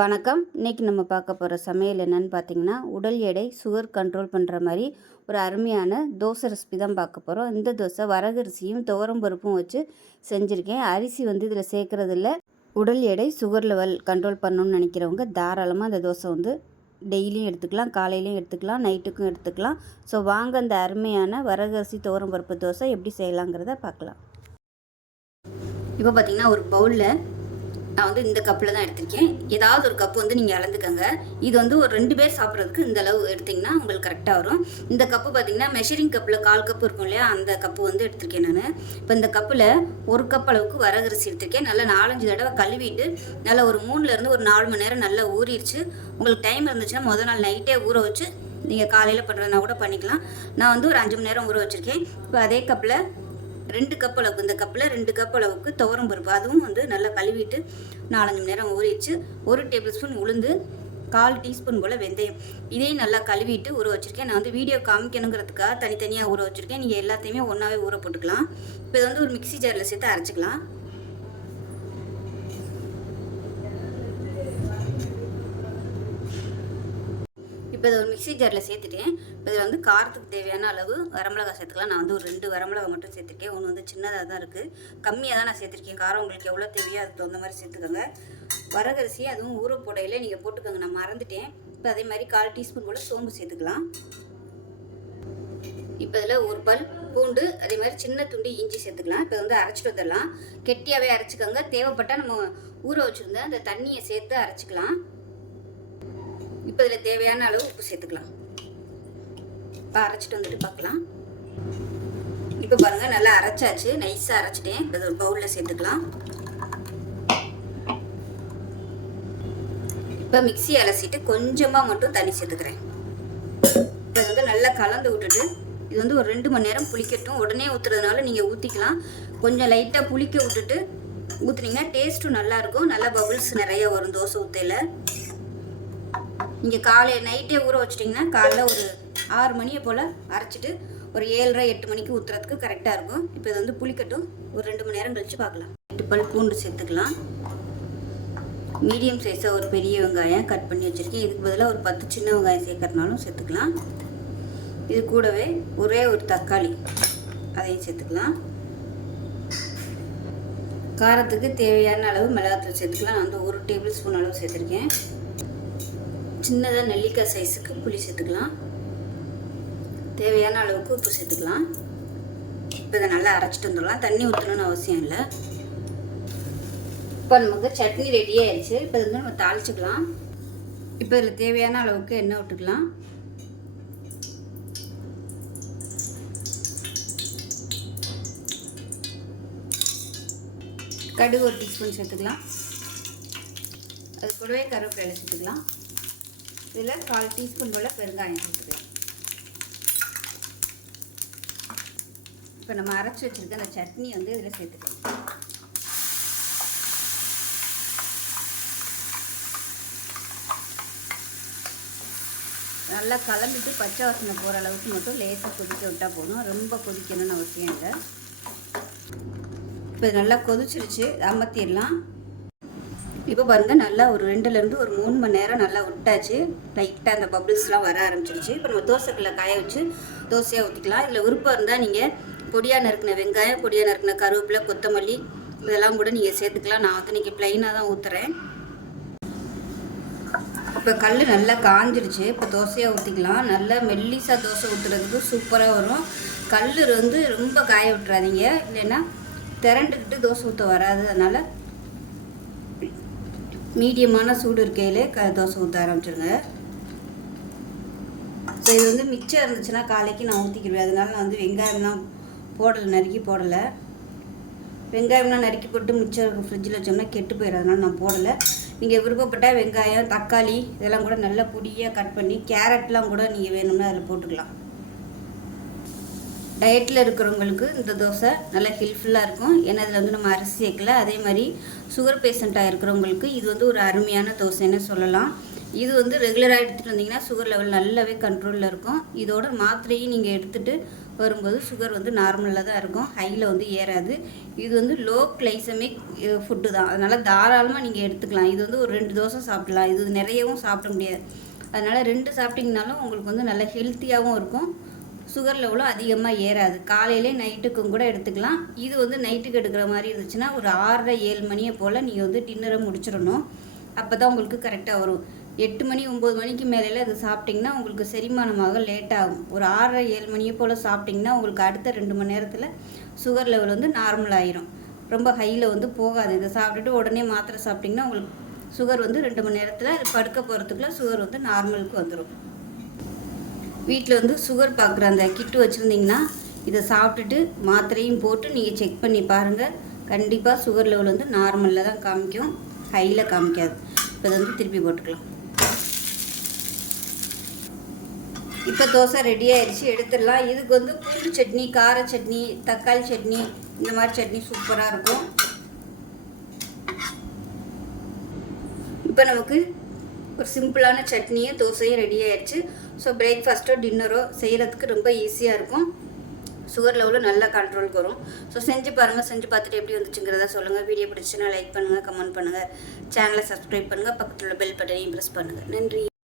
வணக்கம். இன்றைக்கி நம்ம பார்க்க போகிற சமையல் என்னன்னு பார்த்தீங்கன்னா, உடல் எடை சுகர் கண்ட்ரோல் பண்ணுற மாதிரி ஒரு அருமையான தோசை ரெசிபி தான் பார்க்க போகிறோம். இந்த தோசை வரகரிசியும் துவரம் பருப்பும் வச்சு செஞ்சுருக்கேன். அரிசி இதில் சேர்க்குறதில்ல. உடல் எடை சுகர் லெவல் கண்ட்ரோல் பண்ணணும்னு நினைக்கிறவங்க தாராளமாக அந்த தோசை டெய்லியும் எடுத்துக்கலாம், காலையிலையும் எடுத்துக்கலாம், நைட்டுக்கும் எடுத்துக்கலாம். ஸோ வாங்க அந்த அருமையான வரகரிசி துவரம் பருப்பு தோசை எப்படி செய்யலாங்கிறத பார்க்கலாம். இப்போ பார்த்திங்கன்னா ஒரு பவுலில் நான் இந்த கப்பில் தான் எடுத்திருக்கேன். ஏதாவது ஒரு கப்பு நீங்கள் அளந்துக்கங்க. இது ஒரு 2 பேர் சாப்பிட்றதுக்கு இந்த அளவு எடுத்திங்கன்னா உங்களுக்கு கரெக்டாக வரும். இந்த கப்பு பார்த்திங்கன்னா மெஷரிங் கப்பில் 1/4 கப்பு இருக்கும் இல்லையா, அந்த கப்பு எடுத்திருக்கேன் நான். இப்போ இந்த கப்பில் 1 கப் அளவுக்கு வரகரிசி எடுத்திருக்கேன். நல்லா 4-5 தடவை கழுவிட்டு நல்லா ஒரு 3லேருந்து ஒரு 4 மணி நேரம் நல்லா ஊறிடுச்சு. உங்களுக்கு டைம் இருந்துச்சுன்னா முதல் நாள் நைட்டே ஊற வச்சு நீங்கள் காலையில் பண்ணுறதுனா கூட பண்ணிக்கலாம். நான் ஒரு 5 மணி நேரம் ஊற வச்சுருக்கேன். இப்போ அதே கப்பில் 2 கப் அளவுக்கு, இந்த கப்பில் 2 கப் அளவுக்கு துவரம் பருப்பு, அதுவும் நல்லா கழுவிட்டு 4-5 மணி நேரம் ஊறிடுச்சு. 1 டேபிள் ஸ்பூன் உளுந்து, 1/4 டீஸ்பூன் போல் வெந்தயம், இதையும் நல்லா கழுவிட்டு ஊற வச்சுருக்கேன். நான் வீடியோ காமிக்கணுங்கிறதுக்காக தனித்தனியாக ஊற வச்சுருக்கேன். நீங்கள் எல்லாத்தையுமே ஒன்றாவே ஊற போட்டுக்கலாம். இப்போ இது ஒரு மிக்ஸி ஜாரில் சேர்த்து அரைச்சிக்கலாம். இப்போ இது ஒரு மிக்ஸி ஜாரில் சேர்த்துட்டேன். இப்போ இதில் காரத்துக்கு தேவையான அளவு வரமிளகா சேர்த்துக்கலாம். நான் ஒரு 2 வரமிளகா மட்டும் சேர்த்துருக்கேன். ஒன்று சின்னதாக தான் இருக்குது, கம்மியாக தான் நான் சேர்த்துருக்கேன். காரம் உங்களுக்கு எவ்வளோ தேவையோ அதுக்கு தகுந்த மாதிரி சேர்த்துக்கோங்க. வரகரிசி அதுவும் ஊற போடையில நீங்கள் போட்டுக்கோங்க, நான் மறந்துட்டேன். இப்போ அதே மாதிரி 1/4 டீஸ்பூன் போல் சோம்பு சேர்த்துக்கலாம். இப்போ இதில் ஒரு பல் பூண்டு, அதே மாதிரி சின்ன துண்டு இஞ்சி சேர்த்துக்கலாம். இப்போ அரைச்சிட்டு வந்துடலாம். கெட்டியாகவே அரைச்சிக்கோங்க. தேவைப்பட்டால் நம்ம ஊற வச்சுருந்த அந்த தண்ணியை சேர்த்து அரைச்சிக்கலாம். இப்போ இதில் தேவையான அளவு உப்பு சேர்த்துக்கலாம். இப்போ அரைச்சிட்டு வந்துட்டு பார்க்கலாம். இப்போ பாருங்கள், நல்லா அரைச்சாச்சு, நைஸாக அரைச்சிட்டேன். இப்போ ஒரு பவுலில் சேர்த்துக்கலாம். இப்போ மிக்ஸி அலசிட்டு கொஞ்சமாக மட்டும் தண்ணி சேர்த்துக்கிறேன். இப்போ நல்லா கலந்து விட்டுட்டு இது ஒரு 2 மணி நேரம் புளிக்கட்டும். உடனே ஊற்றுறதுனால நீங்கள் ஊற்றிக்கலாம். கொஞ்சம் லைட்டாக புளிக்க விட்டுட்டு ஊற்றுனீங்கன்னா டேஸ்ட்டும் நல்லாயிருக்கும். நல்லா பபுள்ஸ் நிறைய வரும் தோசை ஊற்றையில். நீங்கள் காலையில் நைட்டே ஊற வச்சிட்டிங்கன்னா காலைல ஒரு 6 மணியை போல் அரைச்சிட்டு ஒரு 7:30-8 மணிக்கு ஊற்றுறதுக்கு கரெக்டாக இருக்கும். இப்போ இது புளிக்கட்டும். ஒரு 2 மணி நேரம் கழித்து பார்க்கலாம். 8 பல் பூண்டு சேர்த்துக்கலாம். மீடியம் சைஸாக ஒரு பெரிய வெங்காயம் கட் பண்ணி வச்சுருக்கேன். இதுக்கு பதிலாக ஒரு 10 சின்ன வெங்காயம் சேர்க்கறதுனாலும் சேர்த்துக்கலாம். இது கூடவே ஒரே ஒரு தக்காளி, அதையும் சேர்த்துக்கலாம். காரத்துக்கு தேவையான அளவு மிளகாத்தூள் சேர்த்துக்கலாம். நான் 1 டேபிள் ஸ்பூன் அளவு சேர்த்துருக்கேன். சின்னதாக நெல்லிக்காய் சைஸுக்கு புளி சேர்த்துக்கலாம். தேவையான அளவுக்கு உப்பு சேர்த்துக்கலாம். இப்போ இதை நல்லா அரைச்சிட்டு வந்துடலாம். தண்ணி ஊற்றணும்னு அவசியம் இல்லை. இப்போ நமக்கு சட்னி ரெடியாக ஆயிடுச்சு. இப்போ நம்ம தாளிச்சிக்கலாம். இப்போ இதில் தேவையான அளவுக்கு எண்ணெய் விட்டுக்கலாம். கடுகு 1 டீஸ்பூன் சேர்த்துக்கலாம். அது கூடவே கருவேப்பிலை சேர்த்துக்கலாம். இதில் 1/4 டீஸ்பூன் போல் பெருங்காயம் சேர்த்துக்கலாம். இப்போ நம்ம அரைச்சி வச்சுருக்க அந்த சட்னி இதில் சேர்த்துக்கலாம். நல்லா கலந்துட்டு பச்சை வாசனை போகிற அளவுக்கு மட்டும் லேசாக கொதிக்க விட்டால் போதும். ரொம்ப கொதிக்கணும்னு அவசியம் இல்லை. இப்போ நல்லா கொதிச்சிருச்சு, அமர்த்திடலாம். இப்போ பாருங்கள், நல்லா ஒரு 2லேருந்து ஒரு 3 மணி நேரம் நல்லா விட்டாச்சு. லைட்டாக அந்த பபிள்ஸ்லாம் வர ஆரம்பிச்சிருச்சு. இப்போ நம்ம தோசைக்கல்லை காய வச்சு தோசையாக ஊற்றிக்கலாம். இதில் விருப்பம் இருந்தால் நீங்கள் பொடியாக நறுக்கின வெங்காயம், பொடியாக நறுக்கின கருவேப்பிலை, கொத்தமல்லி இதெல்லாம் கூட நீங்கள் சேர்த்துக்கலாம். நான் இன்றைக்கி ப்ளைனாக தான் ஊற்றுறேன். இப்போ கல் நல்லா காஞ்சிருச்சு. இப்போ தோசையாக ஊற்றிக்கலாம். நல்லா மெல்லிசாக தோசை ஊற்றுறதுக்கு சூப்பராக வரும். கல் ரொம்ப காய விட்டுறாதீங்க, இல்லைன்னா திரண்டுக்கிட்டு தோசை ஊற்ற வராது. அதனால் மீடியமான சூடு இருக்கையிலே தோசை ஊற்ற ஆரம்பிச்சிருங்க. ஸோ இது மிச்சம் இருந்துச்சுன்னா காலைக்கு நான் ஊற்றிக்கிடுவேன். அதனால நான் வெங்காயம்லாம் நறுக்கி போடலை. வெங்காயம்லாம் நறுக்கி போட்டு மிச்சம் ஃப்ரிட்ஜில் வச்சோம்னா கெட்டு போயிடும். அதனால நான் போடலை. நீங்கள் விருப்பப்பட்டால் வெங்காயம், தக்காளி இதெல்லாம் கூட நல்லா பொடியாக கட் பண்ணி, கேரட்லாம் கூட நீங்கள் வேணும்னா அதில் போட்டுக்கலாம். டயட்டில் இருக்கிறவங்களுக்கு இந்த தோசை நல்லா ஹெல்ப்ஃபுல்லாக இருக்கும். ஏன்னா அதில் நம்ம அரிசி சேர்க்கல. அதே மாதிரி சுகர் பேஷண்ட்டாக இருக்கிறவங்களுக்கு இது ஒரு அருமையான தோசைன்னு சொல்லலாம். இது வந்து ரெகுலராக எடுத்துகிட்டு வந்தீங்கன்னா சுகர் லெவல் நல்லாவே கண்ட்ரோலில் இருக்கும். இதோட மாத்திரையும் நீங்கள் எடுத்துகிட்டு வரும்போது சுகர் வந்து நார்மலாக தான் இருக்கும், ஹையில் வந்து ஏறாது. இது வந்து லோ கிளைசமிக் ஃபுட்டு தான், அதனால் தாராளமாக நீங்கள் எடுத்துக்கலாம். இது வந்து ஒரு 2 தோசை சாப்பிடலாம், இது நிறையவும் சாப்பிட முடியாது. அதனால் 2 சாப்பிட்டிங்கனாலும் உங்களுக்கு வந்து நல்ல ஹெல்த்தியாகவும் இருக்கும், சுகர் லெவலும் அதிகமாக ஏறாது. காலையிலே நைட்டுக்கும் கூட எடுத்துக்கலாம். இது வந்து நைட்டுக்கு எடுக்கிற மாதிரி இருந்துச்சுன்னா ஒரு 6:30 7 மணியை போல் நீங்கள் வந்து டின்னரை முடிச்சிடணும். அப்போ தான் உங்களுக்கு கரெக்டாக வரும். 8 மணி 9 மணிக்கு மேலே இது சாப்பிட்டிங்கன்னா உங்களுக்கு செரிமானமாக லேட் ஆகும். ஒரு 6:30 7 மணியை போல் சாப்பிட்டிங்கன்னா உங்களுக்கு அடுத்த 2 மணி நேரத்தில் சுகர் லெவல் வந்து நார்மல் ஆயிரும். ரொம்ப ஹையில் வந்து போகாது. இதை சாப்பிட்டுட்டு உடனே மாத்திரை சாப்பிட்டிங்கன்னா உங்களுக்கு சுகர் வந்து 2 மணி நேரத்தில் படுக்க போகிறதுக்குள்ள சுகர் வந்து நார்மலுக்கு வந்துடும். வீட்டில் வந்து சுகர் பார்க்குற அந்த கிட்டு வச்சுருந்திங்கன்னா இதை சாப்பிட்டுட்டு மாத்திரையும் போட்டு நீங்கள் செக் பண்ணி பாருங்கள். கண்டிப்பாக சுகர் லெவல் வந்து நார்மலில் தான் காமிக்கும், ஹையில் காமிக்காது. இப்போ இதை வந்து திருப்பி போட்டுக்கலாம். இப்போ தோசை ரெடி ஆயிடுச்சு, எடுத்துடலாம். இதுக்கு வந்து பூண்டு சட்னி, கார சட்னி, தக்காளி சட்னி, இந்த மாதிரி சட்னி சூப்பராக இருக்கும். இப்போ நமக்கு ஒரு சிம்பிளான சட்னியும் தோசையும் ரெடி ஆயிடுச்சு. ஸோ பிரேக்ஃபாஸ்ட்டோ டின்னரோ செய்கிறதுக்கு ரொம்ப ஈஸியாக இருக்கும், சுகர் லெவலும் நல்லா கண்ட்ரோலுக்கு வரும். ஸோ செஞ்சு பாருங்கள், செஞ்சு பார்த்துட்டு எப்படி வந்துச்சுங்கிறத சொல்லுங்கள். வீடியோ பிடிச்சுன்னா லைக் பண்ணுங்கள், கமெண்ட் பண்ணுங்கள், சேனலை சப்ஸ்கிரைப் பண்ணுங்கள், பக்கத்தில் உள்ள பெல் பட்டனையும் ப்ரெஸ் பண்ணுங்கள். நன்றி.